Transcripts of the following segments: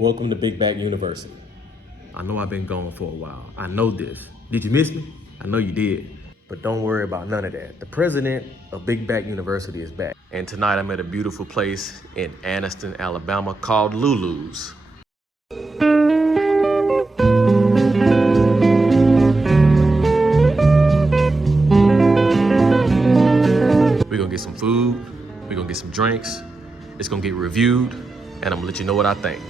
Welcome to Big Back University. I know I've been gone for a while. I know this. Did you miss me? I know you did. But don't worry about none of that. The president of Big Back University is back. And tonight I'm at a beautiful place in Anniston, Alabama called Lulu's. We're gonna get some food, we're gonna get some drinks, it's gonna get reviewed, and I'm gonna let you know what I think.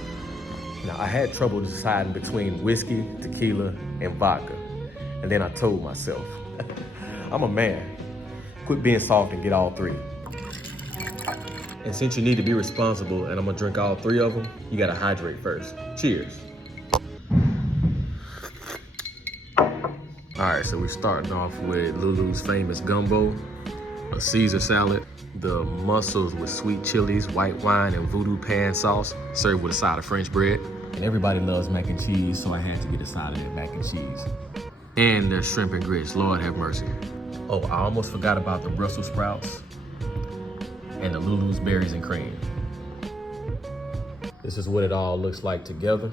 Now, I had trouble deciding between whiskey, tequila, and vodka. And then I told myself, I'm a man. Quit being soft and get all three. And since you need to be responsible and I'm gonna drink all three of them, you gotta hydrate first. Cheers. All right, so we're starting off with Lulu's famous gumbo, a Caesar salad, the mussels with sweet chilies, white wine, and voodoo pan sauce, served with a side of French bread. And everybody loves mac and cheese, so I had to get a side of that mac and cheese. And there's shrimp and grits, Lord have mercy. Oh, I almost forgot about the Brussels sprouts and the Lulu's berries and cream. This is what it all looks like together.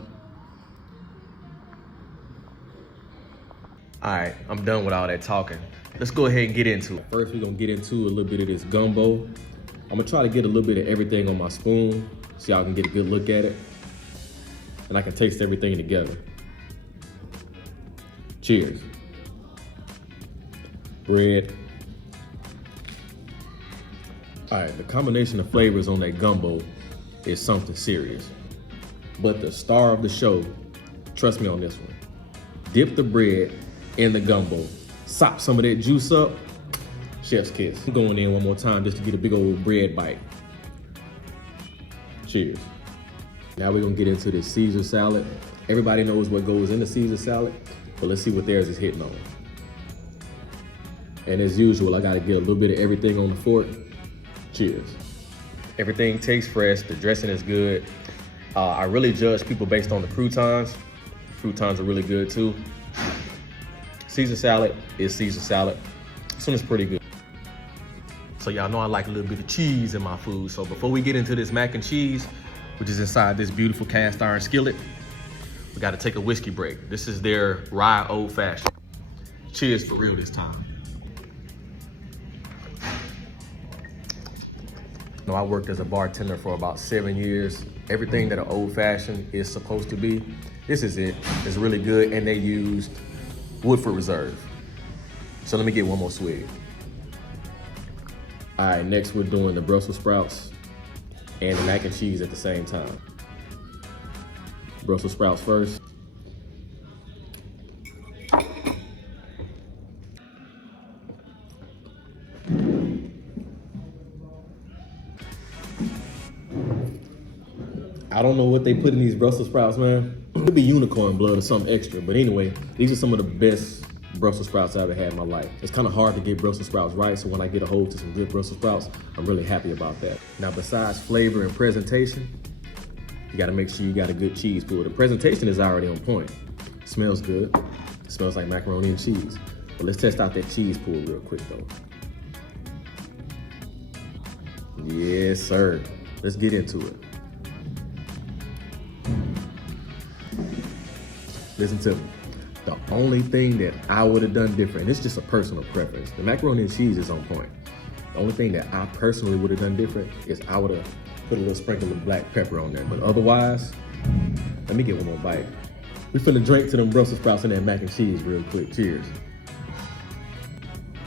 All right, I'm done with all that talking. Let's go ahead and get into it. First, we're gonna get into a little bit of this gumbo. I'm gonna try to get a little bit of everything on my spoon so y'all can get a good look at it. And I can taste everything together. Cheers. Bread. All right, the combination of flavors on that gumbo is something serious. But the star of the show, trust me on this one, dip the bread in the gumbo, sop some of that juice up, chef's kiss. I'm going in one more time just to get a big old bread bite. Cheers. Now we're gonna get into this Caesar salad. Everybody knows what goes in the Caesar salad, but let's see what theirs is hitting on. And as usual, I gotta get a little bit of everything on the fork. Cheers. Everything tastes fresh, the dressing is good. I really judge people based on the croutons. Croutons are really good too. Caesar salad is Caesar salad. This one is pretty good. So y'all know I like a little bit of cheese in my food. So before we get into this mac and cheese, which is inside this beautiful cast iron skillet, we gotta take a whiskey break. This is their rye old fashioned. Cheers for real this time. You know, I worked as a bartender for about 7 years. Everything that an old fashioned is supposed to be, this is it. It's really good, and they used Woodford Reserve. So let me get one more swig. All right, next we're doing the Brussels sprouts and the mac and cheese at the same time. Brussels sprouts first. I don't know what they put in these Brussels sprouts, man. It could be unicorn blood or something extra, but anyway, these are some of the best Brussels sprouts I ever had in my life. It's kind of hard to get Brussels sprouts right, so when I get a hold to some good Brussels sprouts, I'm really happy about that. Now, besides flavor and presentation, you gotta make sure you got a good cheese pool. The presentation is already on point. It smells good. It smells like macaroni and cheese. But let's test out that cheese pool real quick though. Yes, sir. Let's get into it. Listen to me. The only thing that I would have done different, and it's just a personal preference, the macaroni and cheese is on point. The only thing that I personally would have done different is I would have put a little sprinkle of black pepper on there. But otherwise, let me get one more bite. We finna drink to them Brussels sprouts and that mac and cheese real quick. Cheers.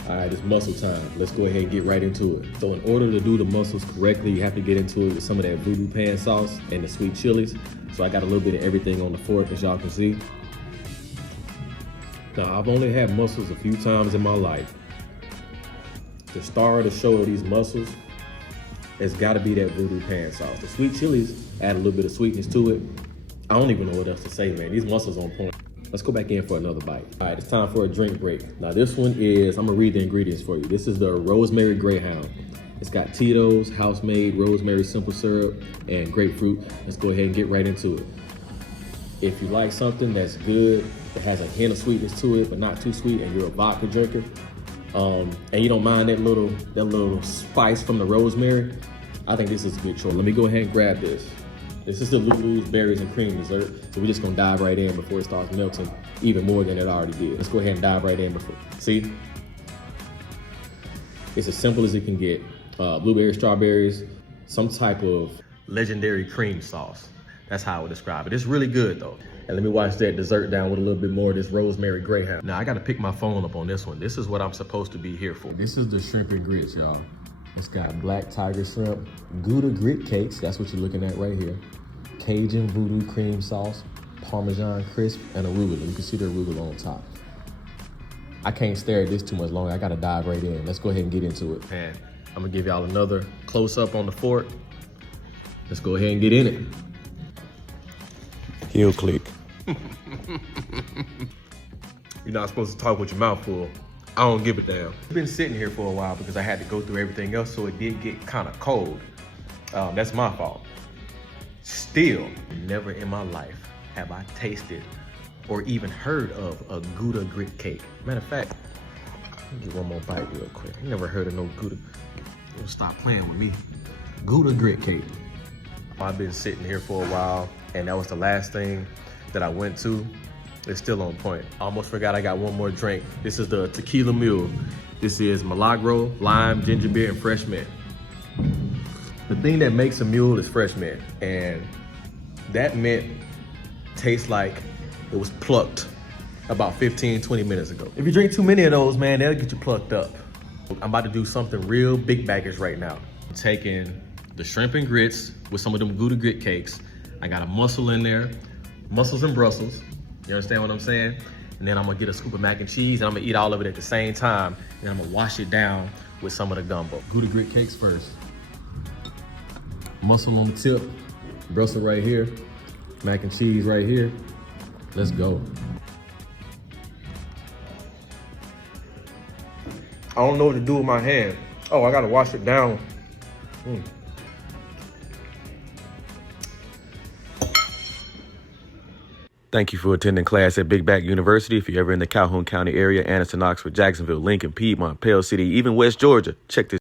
All right, it's mussel time. Let's go ahead and get right into it. So in order to do the mussels correctly, you have to get into it with some of that voodoo pan sauce and the sweet chilies. So I got a little bit of everything on the fork, as y'all can see. Now, I've only had mussels a few times in my life. The star of the show of these mussels has got to be that voodoo pan sauce. The sweet chilies add a little bit of sweetness to it. I don't even know what else to say, man. These mussels on point. Let's go back in for another bite. All right, it's time for a drink break. Now, this one is, I'm gonna read the ingredients for you. This is the Rosemary Greyhound. It's got Tito's, house-made rosemary simple syrup, and grapefruit. Let's go ahead and get right into it. If you like something that's good, that has a hint of sweetness to it, but not too sweet, and you're a vodka drinker, and you don't mind that little spice from the rosemary, I think this is a good choice. Let me go ahead and grab this. This is the Lulu's berries and cream dessert. So we're just gonna dive right in before it starts melting even more than it already did. Let's go ahead and dive right in before. See? It's as simple as it can get. Blueberry, strawberries, some type of legendary cream sauce. That's how I would describe it. It's really good though. And let me wash that dessert down with a little bit more of this rosemary greyhound. Now I gotta pick my phone up on this one. This is what I'm supposed to be here for. This is the shrimp and grits, y'all. It's got black tiger shrimp, Gouda grit cakes, that's what you're looking at right here. Cajun voodoo cream sauce, Parmesan crisp, and arugula. You can see the arugula on top. I can't stare at this too much longer. I gotta dive right in. Let's go ahead and get into it. And I'm gonna give y'all another close up on the fork. Let's go ahead and get in it. Heel click. You're not supposed to talk with your mouth full. I don't give a damn. I've been sitting here for a while because I had to go through everything else, so it did get kind of cold. That's my fault. Still, never in my life have I tasted or even heard of a Gouda grit cake. Matter of fact, let me get one more bite real quick. I never heard of no Gouda. Don't stop playing with me. Gouda grit cake. I've been sitting here for a while, and that was the last thing that I went to. It's still on point. Almost forgot I got one more drink. This is the tequila mule. This is Milagro, lime, ginger beer, and fresh mint. The thing that makes a mule is fresh mint, and that mint tastes like it was plucked about 15, 20 minutes ago. If you drink too many of those, man, that'll get you plucked up. I'm about to do something real big baggage right now. I'm taking the shrimp and grits with some of them Gouda grit cakes. I got a mussel in there, mussels and Brussels. You understand what I'm saying? And then I'm gonna get a scoop of mac and cheese and I'm gonna eat all of it at the same time. And I'm gonna wash it down with some of the gumbo. Gouda grit cakes first. Mussel on the tip, Brussels right here, mac and cheese right here. Let's go. I don't know what to do with my hand. Oh, I gotta wash it down. Thank you for attending class at Big Back University. If you're ever in the Calhoun County area, Anniston, Oxford, Jacksonville, Lincoln, Piedmont, Pale City, even West Georgia, check this